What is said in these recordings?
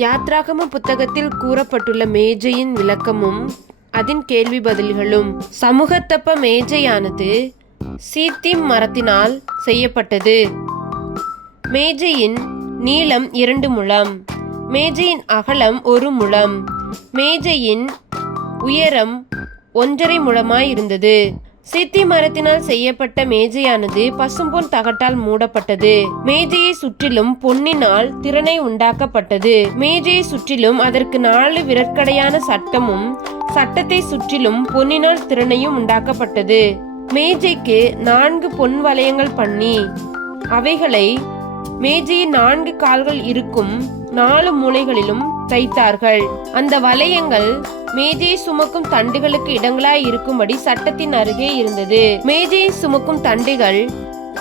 யாத்ராகம புத்தகத்தில் கூறப்பட்டுள்ள மேஜையின் விளக்கமும் அதன் கேள்வி பதில்களும். சமூகத்தப்ப மேஜையானது சீத்திம் மரத்தினால் செய்யப்பட்டது. மேஜையின் நீளம் 2 முழம். மேஜையின் அகலம் 1 முழம். மேஜையின் உயரம் 1.5 முழமாயிருந்தது. சீத்தி மரத்தினால் செய்யப்பட்ட மேஜையானது பசும்பொன் தகட்டால் மூடப்பட்டது. மேஜையை சுற்றிலும் பொன்னினால் திறனை உண்டாக்கப்பட்டது. மேஜையை சுற்றிலும் அதற்கு 4 விரற்கடையான சட்டமும் சட்டத்தை சுற்றிலும் பொன்னினால் திறனையும் உண்டாக்கப்பட்டது. மேஜைக்கு 4 பொன் வளையங்கள் பண்ணி அவைகளை மேஜையின் 4 கால்கள் இருக்கும் 4 மூலைகளிலும் தைத்தார்கள். அந்த வளையங்கள் மேஜையை சுமக்கும் தண்டுகளுக்கு இடங்களாய் இருக்கும்படி சட்டத்தின் அருகே இருந்தது. மேஜையை சுமக்கும் தண்டுகள்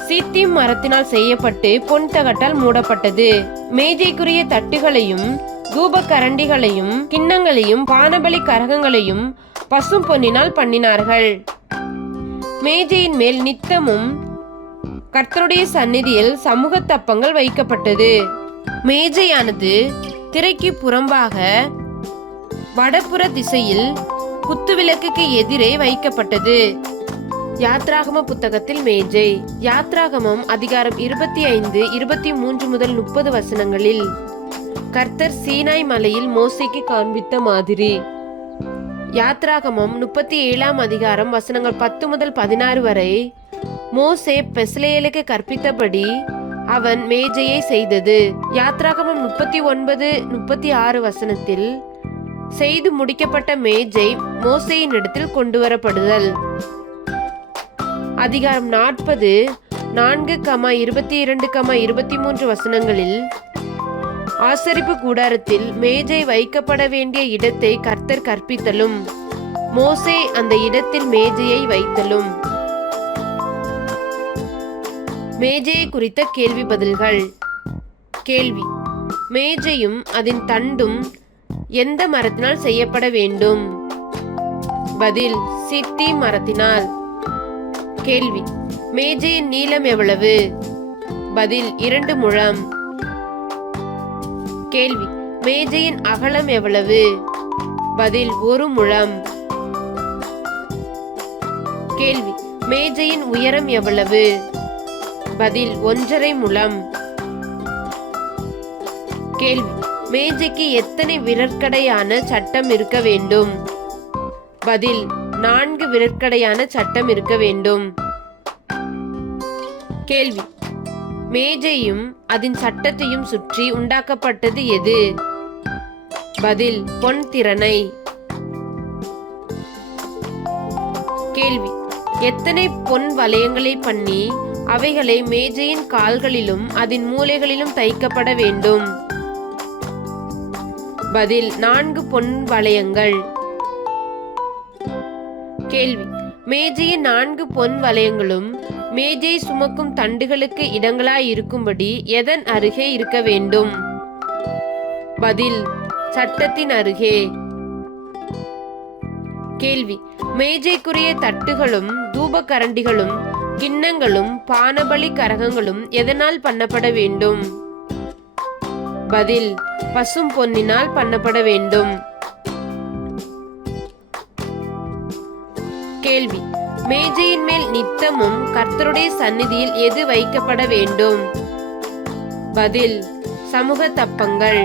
சீத்திம் மரத்தினால் செய்யப்பட்டு பொன் தகட்டால் மூடப்பட்டது. மேஜைக்குரிய தட்டுகளையும் தூப கரண்டிகளையும் கிண்ணங்களையும் பானபலி கரகங்களையும் பசும் பொன்னினால் பண்ணினார்கள். மேஜையின் மேல் நித்தமும் கர்த்தருடைய சந்நிதியில் சமூக தப்பங்கள் வைக்கப்பட்டது. மேஜையானது திரைக்கு புறம்பாக வடபுற திசையில் குத்துவிளக்குக்கு எதிரே வைக்கப்பட்டது. யாத்ராகம புத்தகத்தில் மேஜை. யாத்ராகமம் அதிகாரம் 25, 23 முதல் 30 வசனங்களில் கர்த்தர் சீனாய் மலையில் மோசேக்கு காண்பித்த மாதிரி. யாத்ராகமம் 37ஆம் அதிகாரம் வசனங்கள் 10 முதல் 16 வரை மோசே பெஸ்லேலுக்கு கற்பித்தபடி அவன் மேஜையை செய்தது. யாத்ராகமம் 39, 36 வசனத்தில் செய்து முடிக்கப்பட்ட மேஜை மோசேயின் இடத்தில் கொண்டு வரப்படுதல். அதிகாரம் 40, 4, 22, 23 வசனங்களில் ஆசரிப்பு கூடாரத்தில் மேஜை வைக்கப்பட வேண்டிய இடத்தை கர்த்தர் கற்பித்தலும் மோசே அந்த இடத்தில் மேஜையை வைத்தலும். மேஜையை குறித்த கேள்வி பதில்கள். கேள்வி: மேஜையும் அதன் தண்டும் எந்த மரத்தினால் செய்யப்பட வேண்டும்? பதில்: சீத்தி மரத்தினால். கேள்வி: மேஜையின் நீளம் எவ்வளவு? பதில்: 2 முழம். கேள்வி: மேஜையின் அகலம் எவ்வளவு? பதில்: 1 முழம். கேள்வி: மேஜையின் உயரம் எவ்வளவு? பதில்: 1.5 முழம். கேள்வி: மேஜைக்கு எத்தனை விரற்கடையான சட்டம் இருக்க வேண்டும்? பதில்: 4 விரற்கடையான சட்டம் இருக்க வேண்டும். கேள்வி: மேஜையும் அதன் சட்டத்தையும் சுற்றி உண்டாக்கப்பட்டது எது? பதில்: பொன் திறனை. கேள்வி: எத்தனை பொன் வளையங்களை பண்ணி அவைகளை மேஜையின் கால்களிலும் அதன் மூலைகளிலும் தைக்கப்பட வேண்டும்? பதில்: 4 பொன் வளையங்கள். கேள்வி: மேஜையின் 4 பொன் வளையங்களும் மேஜை சுமக்கும் தண்டுகளுக்கு இடங்களாய் இருக்கும்படி எதன் அருகே இருக்க வேண்டும்? பதில்: சட்டத்தின் அருகே. கேள்வி: மேஜைக்குரிய தட்டுகளும் தூப கரண்டிகளும் கிண்ணங்களும் பானபலி கரகங்களும் எதனால் பண்ணப்பட வேண்டும்? பதில்: பசும் பொன்னினால் பண்ணப்பட வேண்டும். கேள்வி: மேஜையின் மேல் நித்தமும் கர்த்தருடைய சந்நிதியில் எது வைக்கப்பட வேண்டும்? பதில்: சமூக தப்பங்கள்.